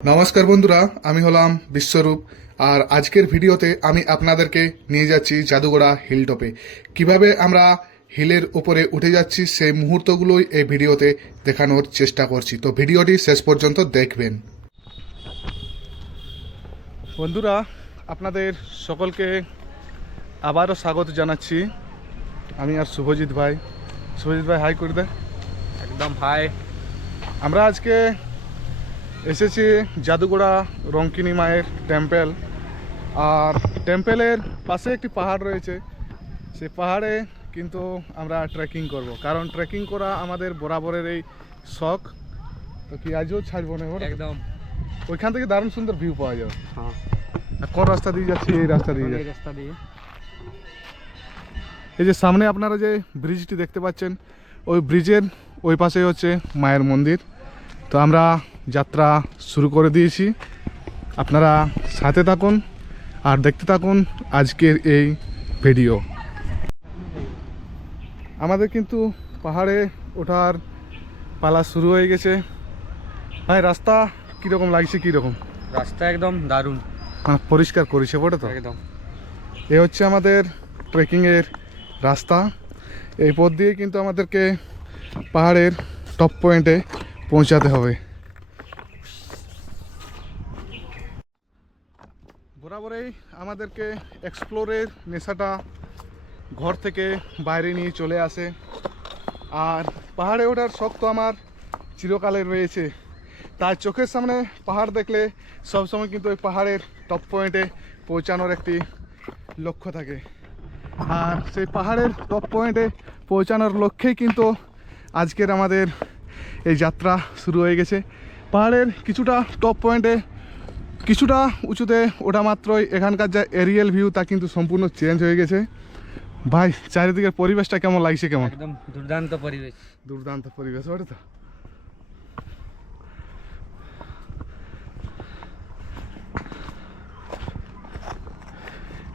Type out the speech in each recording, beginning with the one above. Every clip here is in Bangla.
নমস্কার বন্ধুরা, আমি হলাম বিশ্বরূপ। আর আজকের ভিডিওতে আমি আপনাদেরকে নিয়ে যাচ্ছি জাদুগড়া হিলটপে। কিভাবে আমরা হিলের উপরে উঠে যাচ্ছি সেই মুহূর্তগুলোই এই ভিডিওতে দেখানোর চেষ্টা করছি, তো ভিডিওটি শেষ পর্যন্ত দেখবেন। বন্ধুরা, আপনাদের সকলকে আবারও স্বাগত জানাচ্ছি। আমি আর শুভজিৎ ভাই হাই করে দে। একদম হাই। আমরা আজকে এসেছি জাদুগড়া রঙ্কিনী মায়ের টেম্পল। আর টেম্পলের পাশে একটি পাহাড় রয়েছে, সেই পাহাড়ে কিন্তু আমরা ট্রেকিং করব, কারণ ট্রেকিং করা আমাদের বরাবরের এই শখ। তো কি আজও ছাড়বো না একদম। ওইখান থেকে দারুণ সুন্দর ভিউ পাওয়া যাবে। হ্যাঁ, আর কোন রাস্তা দিয়ে যাচ্ছি? এই রাস্তা দিয়ে এই যাচ্ছি। রাস্তা দিয়ে। এই যে সামনে আপনারা যে ব্রিজটি দেখতে পাচ্ছেন, ওই ব্রিজের ওই পাশেই হচ্ছে মায়ের মন্দির। তো আমরা যাত্রা শুরু করে দিয়েছি, আপনারা সাথে থাকুন আর দেখতে থাকুন আজকের এই ভিডিও। আমাদের কিন্তু পাহাড়ে ওঠার পালা শুরু হয়ে গেছে। ভাই, রাস্তা কীরকম লাগছে? কীরকম রাস্তা? একদম দারুণ, মানে পরিষ্কার করেছে বটে তো। একদম। এ হচ্ছে আমাদের ট্রেকিংয়ের রাস্তা। এই পথ দিয়ে কিন্তু আমাদেরকে পাহাড়ের টপ পয়েন্টে পৌঁছাতে হবে। বরাবরই আমাদেরকে এক্সপ্লোরের নেশাটা ঘর থেকে বাইরে নিয়ে চলে আসে। আর পাহাড়ে ওঠার শখ তো আমার চিরকালের রয়েছে, তাই চোখের সামনে পাহাড় দেখলে সবসময় কিন্তু ওই পাহাড়ের টপ পয়েন্টে পৌঁছানোর একটি লক্ষ্য থাকে। আর সেই পাহাড়ের টপ পয়েন্টে পৌঁছানোর লক্ষ্যেই কিন্তু আজকের আমাদের এই যাত্রা শুরু হয়ে গেছে। পাহাড়ের কিছুটা টপ পয়েন্টে কিছুটা উঁচুতে ওঠা মাত্রই এখানকার যা এরিয়াল ভিউ তা কিন্তু সম্পূর্ণ চেঞ্জ হয়ে গেছে। ভাই, চারিদিকের পরিবেশটা কেমন লাগছে? কেমন? একদম দুর্দান্ত পরিবেশ। দুর্দান্ত পরিবেশ ওটা তো।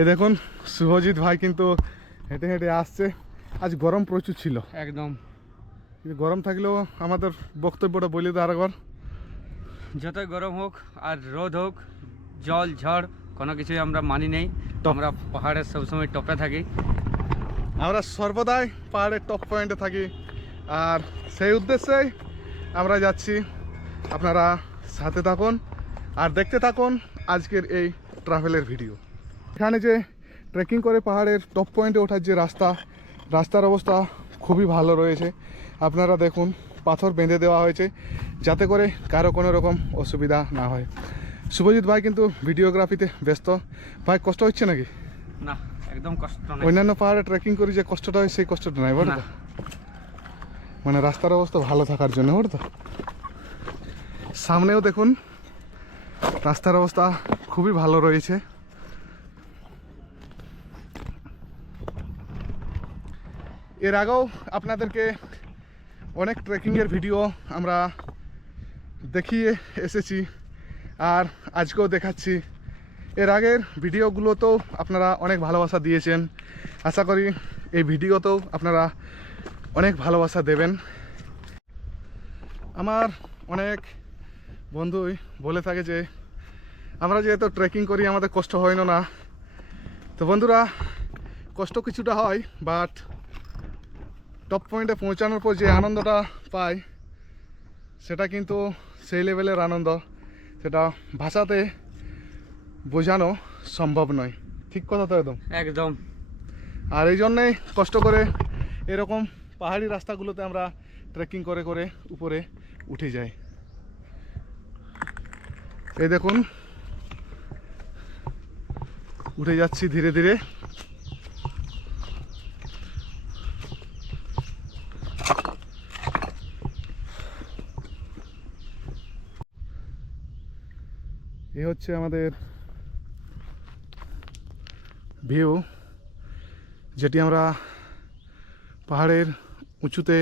এ দেখুন, শুভজিৎ ভাই কিন্তু হেঁটে হেঁটে আসছে। আজ গরম প্রচুর ছিল, একদম। কিন্তু গরম থাকলেও আমাদের বক্তব্যটা বলে দেওয়ার একবার। যতই গরম হোক আর রোদ হোক, জল ঝড় কোনো কিছুই আমরা মানি নেই। আমরা পাহাড়ের সবসময় টপে থাকি। আমরা সর্বদাই পাহাড়ের টপ পয়েন্টে থাকি, আর সেই উদ্দেশ্যেই আমরা যাচ্ছি। আপনারা সাথে থাকুন আর দেখতে থাকুন আজকের এই ট্রাভেলের ভিডিও। এখানে যে ট্রেকিং করে পাহাড়ের টপ পয়েন্টে ওঠার যে রাস্তার অবস্থা খুবই ভালো রয়েছে। আপনারা দেখুন, পাথর বেঁধে দেওয়া হয়েছে যাতে করে কারো কোনো রকম অসুবিধা না হয়। শুভজিৎ ভাই কিন্তু ভিডিওগ্রাফিতে ব্যস্ত। ভাই, কষ্ট হচ্ছে নাকি? না, একদম কষ্ট নেই। অন্যান্য পাহাড়ে ট্রেকিং করি যে কষ্টটা হয় সেই কষ্টটা নাই বলো তো। মানে রাস্তার অবস্থা ভালো থাকার জন্য বলো তো। সামনেও দেখুন, রাস্তার অবস্থা খুবই ভালো রয়েছে। এর আগেও আপনাদেরকে অনেক ট্রেকিংয়ের ভিডিও আমরা দেখিয়ে এসেছি, আর আজকেও দেখাচ্ছি। এর আগের ভিডিওগুলোতেও আপনারা অনেক ভালোবাসা দিয়েছেন। আশা করি এই ভিডিওতেও আপনারা অনেক ভালোবাসা দেবেন। আমার অনেক বন্ধুই বলে থাকে যে আমরা যেহেতু ট্রেকিং করি আমাদের কষ্ট হয় না। তো বন্ধুরা, কষ্ট কিছুটা হয়, বাট টপ পয়েন্টে পৌঁছানোর পর যে আনন্দটা পাই সেটা কিন্তু সেই লেভেলের আনন্দ, সেটা ভাষাতে বোঝানো সম্ভব নয়। ঠিক কথা তো? একদম একদম। আর এই জন্যেই কষ্ট করে এরকম পাহাড়ি রাস্তাগুলোতে আমরা ট্রেকিং করে করে উপরে উঠে যাই। এই দেখুন, উঠে যাচ্ছি ধীরে ধীরে। এই হচ্ছে আমাদের ভিউ, যেটি আমরা পাহাড়ের উঁচুতে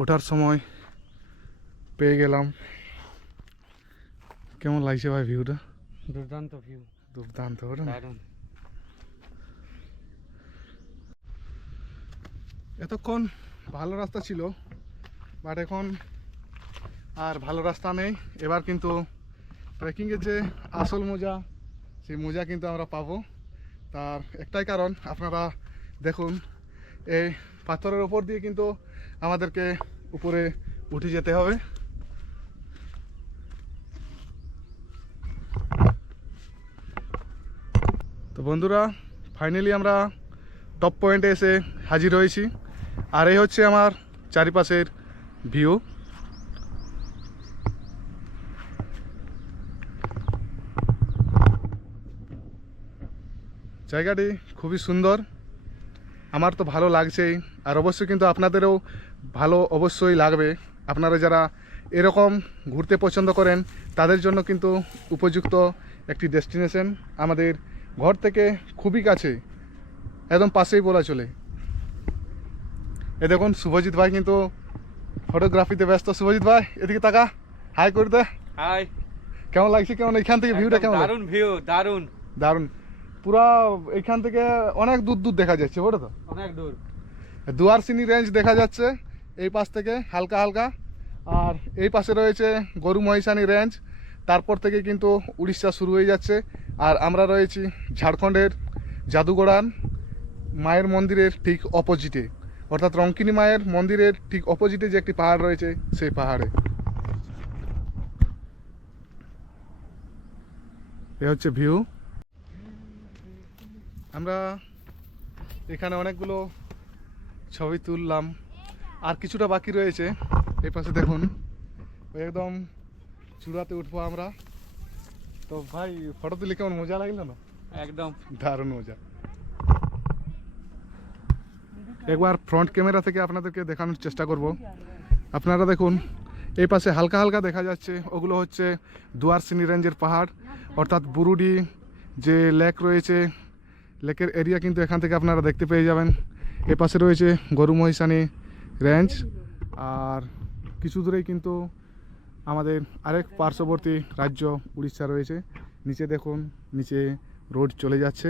ওঠার সময় পেয়ে গেলাম। কেমন লাগছে ভাই ভিউটা? দুর্দান্ত ভিউ, দুর্দান্ত ওটা না? দারুণ। এতক্ষণ ভালো রাস্তা ছিল, বাট এখন আর ভালো রাস্তা নেই। এবার কিন্তু ট্রেকিংয়ের যে আসল মজা, সেই মজা কিন্তু আমরা পাবো। তার একটাই কারণ, আপনারা দেখুন এই পাথরের ওপর দিয়ে কিন্তু আমাদেরকে উপরে উঠে যেতে হবে। তো বন্ধুরা, ফাইনালি আমরা টপ পয়েন্টে এসে হাজির হয়েছি। আর এই হচ্ছে আমার চারিপাশের ভিউ। জায়গাটি খুবই সুন্দর, আমার তো ভালো লাগছেই। আর অবশ্যই কিন্তু আপনাদেরও ভালো অবশ্যই লাগবে। আপনারা যারা এরকম ঘুরতে পছন্দ করেন তাদের জন্য কিন্তু উপযুক্ত একটি ডেস্টিনেশন, আমাদের ঘর থেকে খুবই কাছে, একদম পাশেই বলা চলে। এ দেখুন শুভজিৎ ভাই কিন্তু ফটোগ্রাফিতে ব্যস্ত। শুভজিৎ ভাই এদিকে তাকা, হাই করে দে। হাই, কেমন লাগছে, কেমন এখান থেকে ভিউটা কেমন? দারুণ ভিউ, দারুণ দারুণ। পুরা এখান থেকে অনেক দূর দূর দেখা যাচ্ছে, ওটা তো অনেক দূর। দুয়ারসিনি রেঞ্জ দেখা যাচ্ছে এই পাশ থেকে হালকা হালকা। আর এই পাশে রয়েছে গরু মহিষানি রেঞ্জ, তারপর থেকে কিন্তু উড়িষ্যা শুরু হয়ে যাচ্ছে। আর আমরা রয়েছি ঝাড়খণ্ডের জাদুগড়ান মায়ের মন্দিরের ঠিক অপোজিটে, অর্থাৎ রঙ্কিনী মায়ের মন্দিরের ঠিক অপোজিটে যে একটি পাহাড় রয়েছে, সেই পাহাড়ে। এ হচ্ছে ভিউ। আমরা এখানে অনেকগুলো ছবি তুললাম, আর কিছুটা বাকি রয়েছে। এই পাশে দেখুন, ওই একদম চূড়াতে উঠবো আমরা। তো ভাই ফটো তুলে কেমন মজা লাগলো না? একদম দারুণ মজা। একবার ফ্রন্ট ক্যামেরা থেকে আপনাদেরকে দেখানোর চেষ্টা করব। আপনারা দেখুন এই পাশে হালকা হালকা দেখা যাচ্ছে, ওগুলো হচ্ছে দুয়ারসিনি রেঞ্জের পাহাড়, অর্থাৎ বুরুডি যে লেক রয়েছে, লেকের এরিয়া কিন্তু এখান থেকে আপনারা দেখতে পেয়ে যাবেন। এ পাশে রয়েছে গরু মহিষানি রেঞ্জ, আর কিছু দূরেই কিন্তু আমাদের আরেক পার্শ্ববর্তী রাজ্য উড়িষ্যা রয়েছে। নিচে দেখুন, নিচে রোড চলে যাচ্ছে।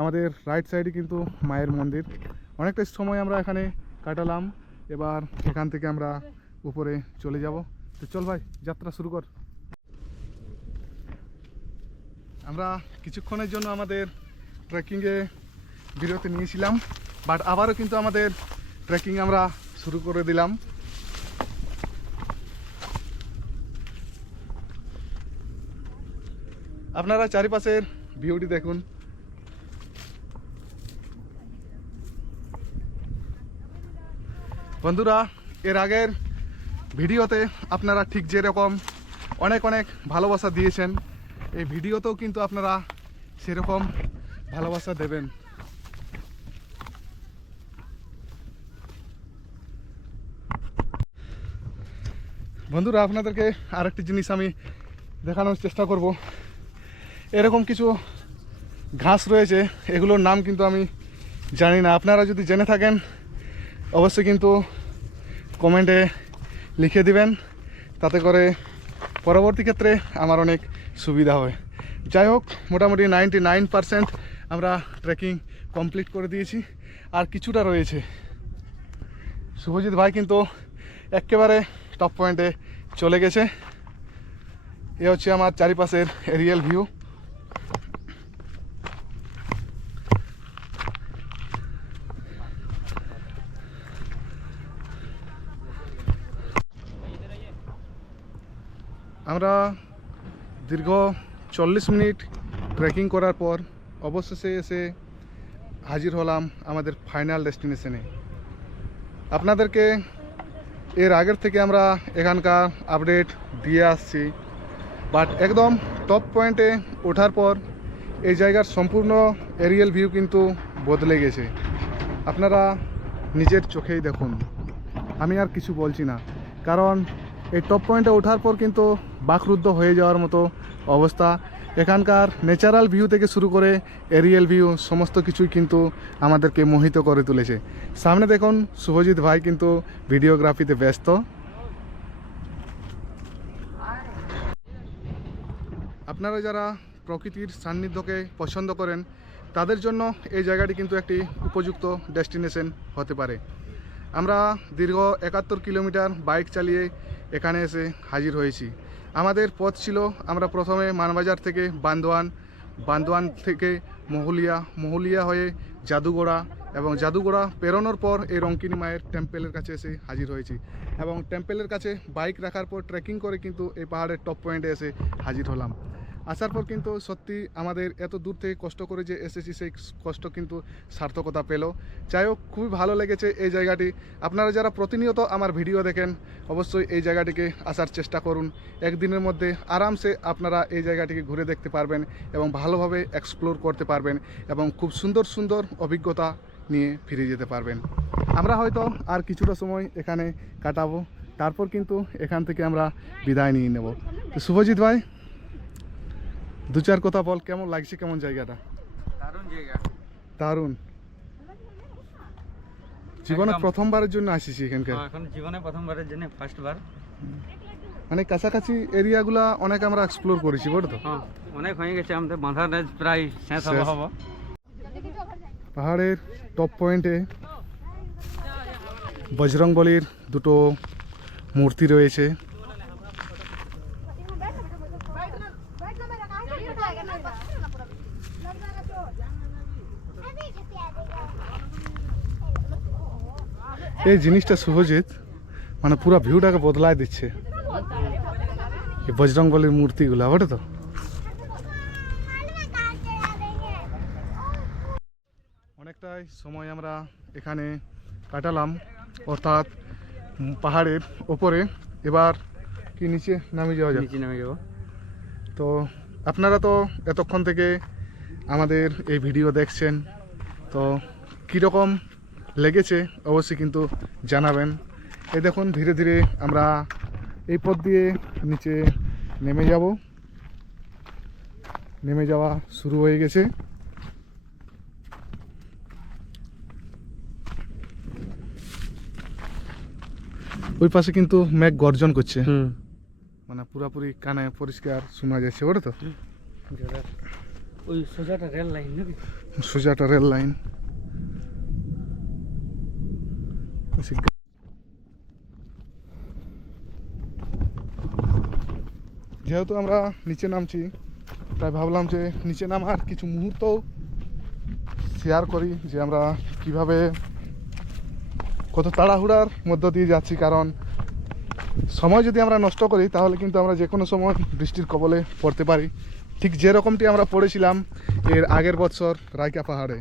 আমাদের রাইট সাইডে কিন্তু মায়ের মন্দির। অনেকটা সময় আমরা এখানে কাটালাম, এবার এখান থেকে আমরা উপরে চলে যাব। তো চল ভাই, যাত্রা শুরু কর। আমরা কিছুক্ষণের জন্য আমাদের ট্রেকিংয়ে বিরতি নিয়েছিলাম, বাট আবারও কিন্তু আমাদের ট্রেকিং আমরা শুরু করে দিলাম। আপনারা চারিপাশের ভিউটি দেখুন। বন্ধুরা, এর আগের ভিডিওতে আপনারা ঠিক যেরকম অনেক অনেক ভালোবাসা দিয়েছেন, এই ভিডিওতেও কিন্তু আপনারা সেরকম ভালোবাসা দেবেন। বন্ধুরা, আপনাদেরকে আরেকটি জিনিস আমি দেখানোর চেষ্টা করব। এরকম কিছু ঘাস রয়েছে, এগুলোর নাম কিন্তু আমি জানি না। আপনারা যদি জেনে থাকেন অবশ্যই কিন্তু কমেন্টে লিখে দিবেন, তাতে করে পরবর্তী ক্ষেত্রে আমার অনেক সুবিধা হয়। যাই হোক, মোটামুটি 99% আমরা ট্রেকিং কমপ্লিট করে দিয়েছি, আর কিছুটা রয়েছে। শুভজিৎ ভাই কিন্তু একেবারে টপ পয়েন্টে চলে গেছে। এ হচ্ছে আমার চারিপাশের এরিয়াল ভিউ। আমরা দীর্ঘ 40 মিনিট ট্রেকিং করার পর অবশেষে এসে হাজির হলাম আমাদের ফাইনাল ডেস্টিনেশনে। আপনাদেরকে এর আগের থেকে আমরা এখানকার আপডেট দিয়ে আসছি, বাট একদম টপ পয়েন্টে ওঠার পর এই জায়গার সম্পূর্ণ এরিয়াল ভিউ কিন্তু বদলে গেছে। আপনারা নিজের চোখেই দেখুন, আমি আর কিছু বলছি না, কারণ এই টপ পয়েন্টে ওঠার পর কিন্তু বাকরুদ্ধ হয়ে যাওয়ার মতো অবস্থা। এখানকার ন্যাচারাল ভিউ থেকে শুরু করে এরিয়াল ভিউ সমস্ত কিছুই কিন্তু আমাদেরকে মোহিত করে তুলেছে। সামনে দেখুন শুভজিৎ ভাই কিন্তু ভিডিওগ্রাফিতে ব্যস্ত। আপনারা যারা প্রকৃতির সান্নিধ্যকে পছন্দ করেন তাদের জন্য এই জায়গাটি কিন্তু একটি উপযুক্ত ডেস্টিনেশন হতে পারে। আমরা দীর্ঘ 71 কিলোমিটার বাইক চালিয়ে এখানে এসে হাজির হয়েছি। আমাদের পথ ছিল আমরা প্রথমে মানবাজার থেকে বান্দোয়ান থেকে মহুলিয়া হয়ে জাদুগোড়া, এবং জাদুগোড়া পেরোনোর পর এই রঙ্কিনী মায়ের টেম্পেলের কাছে এসে হাজির হয়েছি। এবং টেম্পেলের কাছে বাইক রাখার পর ট্রেকিং করে কিন্তু এই পাহাড়ের টপ পয়েন্টে এসে হাজির হলাম। আসার পর কিন্তু সত্যি আমাদের এত দূর থেকে কষ্ট করে যে এসেছি সেই কষ্ট কিন্তু সার্থকতা পেল। যাই হোক, খুবই ভালো লেগেছে এই জায়গাটি। আপনারা যারা প্রতিনিয়ত আমার ভিডিও দেখেন অবশ্যই এই জায়গাটিকে আসার চেষ্টা করুন। একদিনের মধ্যে আরামসে আপনারা এই জায়গাটিকে ঘুরে দেখতে পারবেন এবং ভালোভাবে এক্সপ্লোর করতে পারবেন এবং খুব সুন্দর সুন্দর অভিজ্ঞতা নিয়ে ফিরে যেতে পারবেন। আমরা হয়তো আর কিছুটা সময় এখানে কাটাবো, তারপর কিন্তু এখান থেকে আমরা বিদায় নিয়ে নেব। তো শুভজিৎ ভাই, দু চার কথা বল, কেমন লাগছে, কেমন জায়গাটা? দারুণ জায়গা। দারুণ। জীবনে একদম। প্রথমবারের জন্য আসিছি এখানকার। এখন জীবনে প্রথমবারের জন্য ফার্স্ট বার। মানে কাছাকাছি এরিয়াগুলা অনেক আমরা এক্সপ্লোর করেছি, বলো তো? হ্যাঁ, অনেক হয়ে গেছে আমাদের বাঁধার প্রায় শেষ শেষ। হবো। পাহাড়ের টপ পয়েন্টে বজরংবলীর দুটো মূর্তি রয়েছে। এই জিনিসটা শুভজিৎ মানে পুরো ভিউটাকে বদলায় দিচ্ছে, এই বজরংবলীর মূর্তিগুলো, বটে তো? অনেকটাই সময় আমরা এখানে কাটালাম, অর্থাৎ পাহাড়ের ওপরে। এবার কি নিচে নামে যাওয়া যাবে? নিচে নেমে যাবো। তো আপনারা তো এতক্ষণ থেকে আমাদের এই ভিডিও দেখছেন, তো কীরকম লেগেছে অবশ্যই কিন্তু জানাবেন। এই দেখুন ধীরে ধীরে আমরা এই পথ দিয়ে নিচে নেমে যাওয়া শুরু হয়ে গেছে। ওই পাশে কিন্তু মেঘ গর্জন করছে, মানে পুরাপুরি কানে পরিষ্কার শোনা যাচ্ছে, ওটা তো? ওই সোজাটা রেল লাইন নাকি? সোজাটা রেল লাইন। যেহেতু আমরা নিচে নামছি, তাই ভাবলাম যে নিচে নামার কিছু মুহূর্ত শেয়ার করি, যে আমরা কিভাবে কত তাড়াহুড়ার মধ্য দিয়ে যাচ্ছি। কারণ সময় যদি আমরা নষ্ট করি তাহলে কিন্তু আমরা যে কোনো সময় বৃষ্টির কবলে পড়তে পারি, ঠিক যেরকমটি আমরা পড়েছিলাম এর আগের বছর রাইকা পাহাড়ে।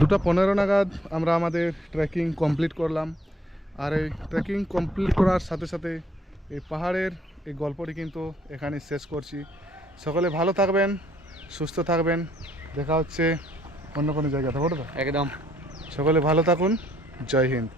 দুটো 15 নাগাদ আমরা আমাদের ট্রেকিং কমপ্লিট করলাম। আর এই ট্রেকিং কমপ্লিট করার সাথে সাথে এই পাহাড়ের এই গল্পটি কিন্তু এখানে শেষ করছি। সকলে ভালো থাকবেন, সুস্থ থাকবেন, দেখা হচ্ছে অন্য কোনো জায়গাতে, বলো তো? একদম। সকলে ভালো থাকুন, জয় হিন্দ।